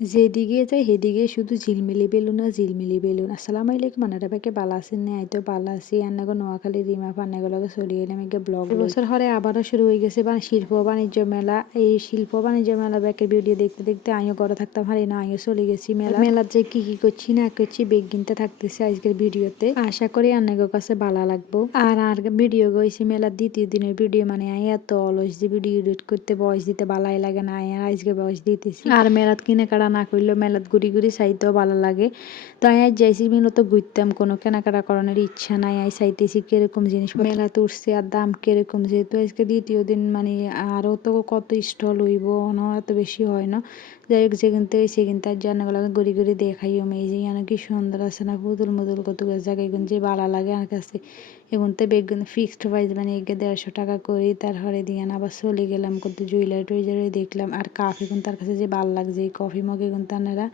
যেদিকে যাই সেদিকে শুধু ঝিলমিলি বেলুন আর ঝিলমিলি বেলুন। আসসালামু আলাইকুম আনারা বাকে বালা আছেন নে? আইতো বালা আছি। আন্নাগো নোয়াখালী রিমা পান্নাগুলোকে চলে এলাম এগে ব্লগ বছর হরে আবারও শুরু হয়ে গেছে বা শিল্প বাণিজ্য মেলা। এই শিল্প বাণিজ্য মেলা ব্যাকের ভিডিও দেখতে দেখতে আমিও ঘরে থাকতাম হারি না আমিও চলে গেছি মেলা। মেলার যে কি কি করছি না করছি বেগ কিনতে থাকতেছি আজকের ভিডিওতে আশা করি আন্নাগো কাছে ভালো লাগবো। আর আর ভিডিও গেছি মেলার দ্বিতীয় দিনের ভিডিও মানে আই এত অলস যে ভিডিও এডিট করতে বয়স দিতে ভালাই লাগে না আই আর আজকে বয়স দিতেছি। আর মেলাত কিনে কাটা না করলেও মেলাত ঘুরি ঘুরি চাইতেও ভালো লাগে। তো আমি আজ যাইছি মূলত ঘুরতাম, কোনো কেনাকাটা করানোর ইচ্ছা নাই, আই চাইতেছি কীরকম জিনিস মেলাতে উঠছে আর দাম কীরকম, যেহেতু আজকে দ্বিতীয় দিন মানে আরও তো কত স্টল হইব না এত বেশি হয় না। যাই হোক, যেখান থেকে সেখান থেকে জানাগুলো ঘুরি ঘুরি দেখাইও মেয়ে যে কি সুন্দর আছে না, পুতুল মুতুল কত জায়গায় যে ভালো লাগে আমার কাছে। এগুনতে বেগুন ফিক্সড প্রাইস মানে এগে দেড়শো টাকা করি তারপরে দিয়ে আবার চলে গেলাম কত জুয়েলারি টুয়েলারি দেখলাম। আর কাফি কিন্তু তার কাছে যে ভালো লাগছে এই কফি মগে কিন্তু আপনারা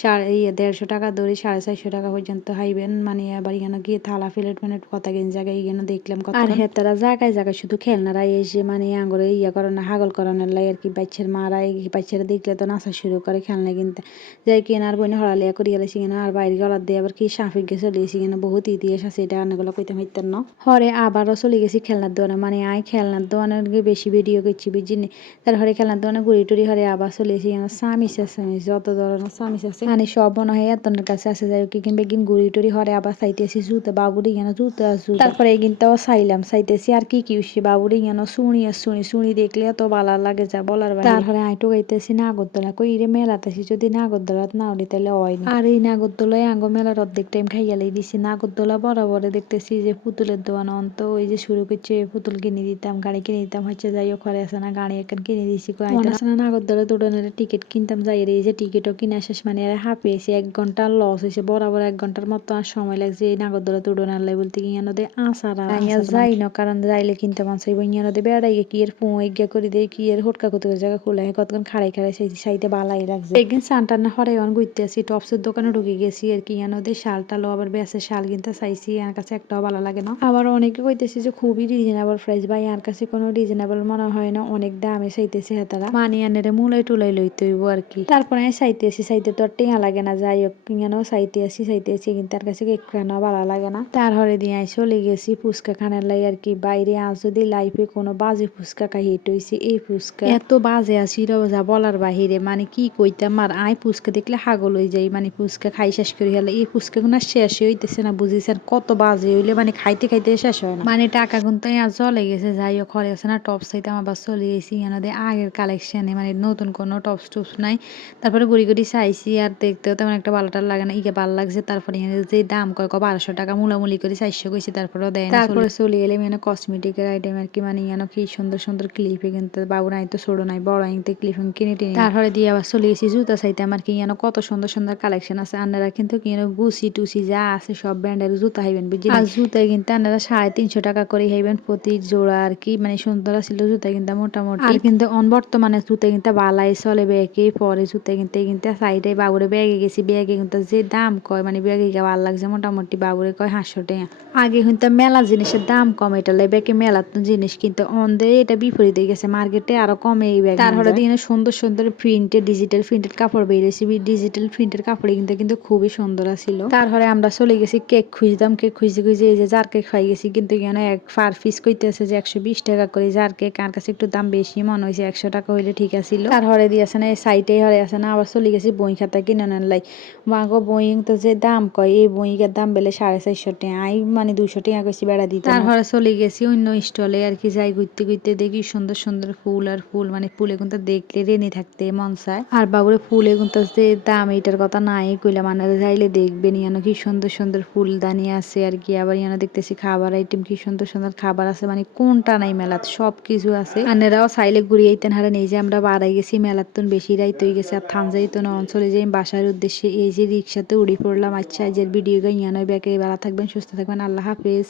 সাড়ে ইয়ে দেড়শো টাকা ধরে সাড়ে চারশো টাকা পর্যন্ত হাইবেন। মানে আবার এখানে গিয়ে থালা প্লেট মানে কথা কিন জায়গায় এখানে দেখলাম আর হ্যাঁ তারা জায়গায় জায়গায় শুধু খেলনারা এসে মানে আঙুরে ইয়ে করানো হাগল করানোর লাই আর কি বাচ্চার মারা এই বাচ্চারা দেখলে তো নাচা শুরু করে খেলনা কিনতে। যাই কেনার বইনে হড়ালিয়া করিয়া কিনা আর বাইরে গলার দিয়ে আবার কি সাফিক গেছে চলে কিনা বহুত ইতিহাস আছে এটা আনাগুলো কইতে হইতেন না। হরে আবারও চলে গেছি খেলনার দোকানে মানে আই খেলনার দোকানের বেশি ভিডিও করছি বুঝিনি তারপরে খেলনার দোকানে ঘুরি টুরি হরে আবার চলে এসে যেন সামিস আছে যত ধরনের সামিস আছে মানে সব মনে হয় এতনের কাছে আছে যাই কি কিনবে কিন ঘুরি টুরি হরে আবার চাইতেছি জুতে বাবুরি যেন জুতে আসু তারপরে কিনতেও চাইলাম চাইতেছি আর কি কি উঠছি বাবুরি যেন শুনি আর শুনি শুনি দেখলে এত ভালো লাগে যা বলার তারপরে আইটো গাইতেছি নাগরদোলা কই রে মেলাতেছি যদি নাগরদোলাত না উঠি তাহলে হয় আর এই নাগরদোলায় আঙ্গ মেলার অর্ধেক টাইম খাইয়ালাই দিছি নাগরদোলা বরাবরে দেখতেছি যে পুতুলের দোকান অন্ত ওই যে শুরু করছে পুতুল কিনে দিতাম গাড়ি কিনে দিতাম হচ্ছে যাই হোক ঘরে আসে না গাড়ি এখন কিনে দিছি আসে না। দুজনের টিকিট কিনতাম যাই রে যে টিকিটও কিনে শেষ মানে আর হাঁপিয়েছি এক ঘণ্টা লস হয়েছে বরাবর এক ঘণ্টার মতো আর সময় লাগছে এই নাগরদোলা তুডোনার লাই বলতে কি ইয়ানো দে আসারা যাই না কারণ যাইলে কিনতে মান চাইব ইয়ানো দে বেড়াই কি এর ফুঁ এগিয়া করে দেয় কি এর হুটকা কত জায়গা খোলা কতক্ষণ খাড়াই খাড়াই সেই সাইতে বালাই লাগছে। একদিন সানটার না হরে অন ঘুরতে আসি টপসের দোকানে ঢুকে গেছি আর কি ইয়ানো দে শাল টালো আবার বেসে শাল কিনতে চাইছি আমার কাছে একটাও ভালো লাগে না। আবার অনেকে কইতেছে যে খুবই রিজনেবল প্রাইস ভাই আর কাছে কোনো রিজনেবল মনে হয় না অনেক দামে চাইতেছে হেতারা মানি আনেরে মুলাই টুলাই লইতে হইব আর কি। তারপরে আমি আসি চাইতে তো আর টেঙা লাগে না যাই হোক কিনানো চাইতে আসি চাইতে আসি কিন্তু তার কাছে কেক খানা ভালো লাগে না। তার হরে দিয়ে চলে গেছি ফুচকা খানার লাই আর কি বাইরে আজ যদি লাইফে কোনো বাজে ফুচকা খাই হিট হয়েছে এই ফুচকা। এত বাজে আসি যা বলার বাহিরে মানে কি কইতাম আর আই ফুচকা দেখলে হাগল হয়ে যাই মানে ফুচকা খাই শেষ করে হলে এই ফুচকা গুনা শেষ হইতেছে না বুঝেছেন? কত বাজে হইলে মানে খাইতে খাইতে শেষ হয় না। মানে টাকা কিন্তু আর চলে গেছে যাই হোক ঘরে আছে না টপস চাইতে আমার বাস চলে গেছি। এনাদের আগের কালেকশনে মানে নতুন কোনো টপস টপস নাই। তারপরে গুড়ি গুড়ি চাইছি আর দেখতেও তেমন একটা ভালোটার লাগে না। ইকে ভালো লাগছে তারপরে যে দাম কয় বারোশো টাকা মুলামুলি করে চারশো কইছি তারপরেও দেয় তারপরে চলে এলাম এখানে কসমেটিকের আইটেম আর কি মানে এখানে কি সুন্দর সুন্দর ক্লিপে কিন্তু বাবু নাই তো ছোট নাই বড় আইতে ক্লিপ কিনে টিনে তারপরে দিয়ে আবার চলে গেছি জুতা চাইতে। আমার কি ইয়ানো কত সুন্দর সুন্দর কালেকশন আছে। আপনারা কিন্তু কি গুসি টুসি যা আছে সব ব্র্যান্ডের জুতা হাইবেন বুঝলি? আর জুতায় কিন্তু আপনারা সাড়ে তিনশো টাকা করে হাইবেন প্রতি জোড়া আর কি। মানে সুন্দর ছিল জুতা কিনতে মোটামুটি। আর কিন্তু অন বর্তমানে জুতা কিন্তু বালাই চলে ব্যাগে পরে জুতা কিনতে কিনতে সাইডে বাবুরে ব্যাগে গেছি ব্যাগে কিন্তু যে দাম কয় মানে ব্যাগে গিয়ে ভালো লাগছে মোটামুটি বাবুরে কয় হাঁসশো টাকা। আগে কিন্তু মেলা জিনিসের দাম কম এটা ব্যাগে মেলা জিনিস কিন্তু অন দে এটা বিপরীতে গেছে মার্কেটে আরও কমে এই ব্যাগ তারপরে দিয়ে সুন্দর সুন্দর প্রিন্টেড ডিজিটাল প্রিন্টেড কাপড় বেরিয়েছে ডিজিটাল প্রিন্টের কাপড় কিন্তু কিন্তু খুবই সুন্দর ছিল তারপরে আমরা চলে গেছি কেক খুঁজতাম কেক খুঁজতে খুঁজে এই যে যার কেক খাই গেছি, কিন্তু এখানে এক ফার পিস কইতেছে যে একশো বিশ টাকা করে, যার কেক আর কাছে একটু দাম বেশি, মনে হয়েছে একশো টাকা হইলে ঠিক আছিল আর হরে দিয়ে আছে না, এই সাইটে হরে আছে না, আবার চলে গেছি বই খাতা কিনে নেন লাই। মাগো বই তো যে দাম কয়, এই বইয়ের দাম বেলে সাড়ে চারশো টাকা, আই মানে দুশো টাকা কইছি বেড়া দিতে তারপরে চলে গেছি অন্য স্টলে আর কি যাই ঘুরতে ঘুরতে দেখি সুন্দর সুন্দর ফুল আর ফুল মানে ফুলে কিন্তু দেখলে রেনে থাকতে মন চায়। আর বাবুরে ফুলে কিন্তু যে দাম এইটার কথা নাই কইলা মানে যাইলে দেখবেন ইয়ানো কি সুন্দর সুন্দর ফুলদানি আছে আর কি, আবার ইয়ানো দেখতেছি খাবার আইটেম কি সুন্দর সুন্দর খাবার আছে মানে কোনটা নাই মেলাত সব কিছু আছে আনেরাও চাইলে ঘুরিয়ে আইতেন, হারে নেই যে আমরা বাড়াই গেছি মেলার তো বেশি রাইত হয়ে গেছে, আর থান যাইতো না, অঞ্চলে যে বাসার উদ্দেশ্যে এই যে রিক্সাতে উড়ে পড়লাম আচ্ছা যে ভিডিও গাই ইয়ানো ব্যাকে বেলা থাকবেন, সুস্থ থাকবেন, আল্লাহ হাফেজ।